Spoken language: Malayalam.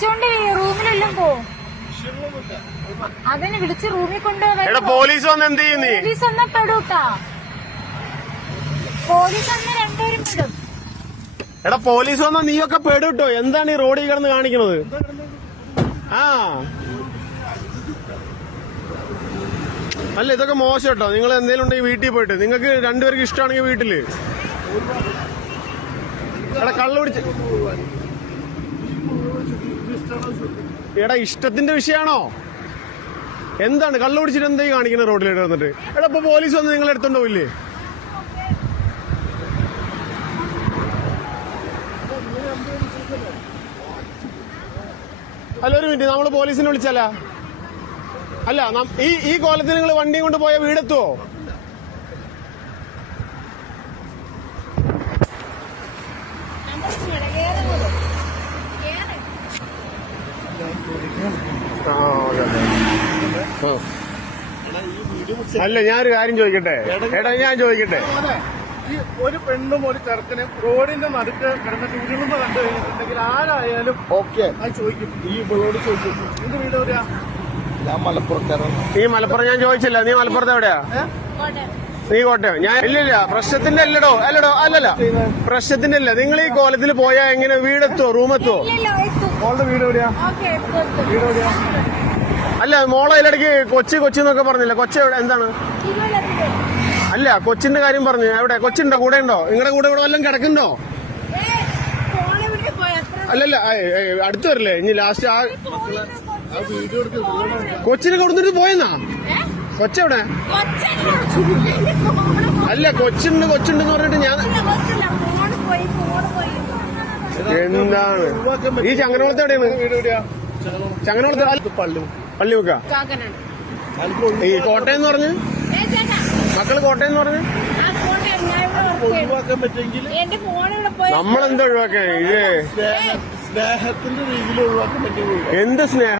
വിളിച്ചോണ്ട് റൂമിലെല്ലാം പോവും. അതിന് വിളിച്ച് റൂമിൽ കൊണ്ടുപോകാൻ പോലീസ് വന്ന് എന്ത് ചെയ്യുന്നേ? പോലീസ് വന്നാ പെടൂട്ടാ. പോലീസ് വന്ന് രണ്ടുപേരും പെടും. എടാ പോലീസ് വന്നാ നീയൊക്കെ പെടുട്ടോ. എന്താണ് ഈ റോഡിൽ കിടന്ന് കാണിക്കുന്നത്? ആ അല്ല ഇതൊക്കെ മോശം കേട്ടോ. നിങ്ങൾ എന്തെങ്കിലും ഉണ്ടെങ്കിൽ വീട്ടിൽ പോയിട്ട് നിങ്ങൾക്ക് രണ്ടുപേർക്ക് ഇഷ്ടമാണെങ്കിൽ വീട്ടില് എടാ കള്ളു പിടിച്ച് എടാ ഇഷ്ടത്തിന്റെ വിഷയമാണോ? എന്താണ് കള്ളു പിടിച്ചിട്ട് എന്തായി കാണിക്കുന്നത് റോഡിലിട്ട് വന്നിട്ട്? എടാ ഇപ്പൊ പോലീസ് വന്ന് നിങ്ങൾ എടുത്തോണ്ട് പോയില്ലേ? അല്ല ഒരു മിനിറ്റ്, നമ്മള് പോലീസിനെ വിളിച്ചല്ല. അല്ല ഈ കോലത്തിൽ നിങ്ങൾ വണ്ടിയും കൊണ്ട് പോയ വീടെത്തുവോ? അല്ല ഞാനൊരു കാര്യം ചോദിക്കട്ടെ. ഞാൻ ചോദിക്കട്ടെ, ഈ ഒരു പെണ്ണും ഒരു ചെറുക്കനും റോഡിന്റെ നടുക്ക് കിടന്നിട്ട് ഉരുളുമ്പോ കണ്ടു കഴിഞ്ഞിട്ടുണ്ടെങ്കിൽ ആരായാലും ഓക്കെ ചോദിക്കും. ഈ ഇവളോട് ചോദിക്കും നിന്റെ വീട് എവിടെയാ? ഞാൻ മലപ്പുറക്കാരൻ. നീ മലപ്പുറം ഞാൻ ചോദിച്ചില്ല. നീ മലപ്പുറത്ത് എവിടെയാ? നീ കോട്ടയം. ഞാൻ ഇല്ലില്ല പ്രശ്നത്തിന്റെ അല്ലടോ. അല്ലല്ല പ്രശ്നത്തിന്റെ അല്ല. നിങ്ങൾ ഈ കോലത്തിൽ പോയാ എങ്ങനെ വീടെത്തുവോ? റൂമെത്തുവോ? മോളുടെ വീട് എവിടെയാ? വീട് എവിടെയാ? അല്ല മോളെ അതിലിടയ്ക്ക് കൊച്ചെന്നൊക്കെ പറഞ്ഞില്ല. എവിടെ എന്താണ്? അല്ല കൊച്ചിന്റെ കാര്യം പറഞ്ഞു. എവിടെ കൊച്ചുണ്ടോ? കൂടെ ഉണ്ടോ? നിങ്ങളുടെ കൂടെ ഇവിടെ വല്ലതും കിടക്കുന്നുണ്ടോ? അല്ലല്ല അടുത്ത് വരില്ലേ ഇനി ലാസ്റ്റ് ആ കൊച്ചിനെ കൊടുത്തിട്ട് പോയെന്നാ? കൊച്ചെവിടെ? അല്ല കൊച്ചുണ്ടെന്ന് പറഞ്ഞിട്ട് ഞാൻ എന്താണ് ഈ ചങ്ങനകുളത്ത് എവിടെയാണ്? ചങ്ങനകുളത്ത് പള്ളിമുക്ക. ഈ കോട്ടയം എന്ന് പറഞ്ഞ് മക്കള് കോട്ടയം എന്ന് പറഞ്ഞ് ഒഴിവാക്കാൻ പറ്റുമെങ്കിൽ നമ്മളെന്താ ഒഴിവാക്കാൻ? ഇത് സ്നേഹത്തിന്റെ രീതിയിൽ ഒഴിവാക്കാൻ പറ്റും. എന്ത് സ്നേഹം?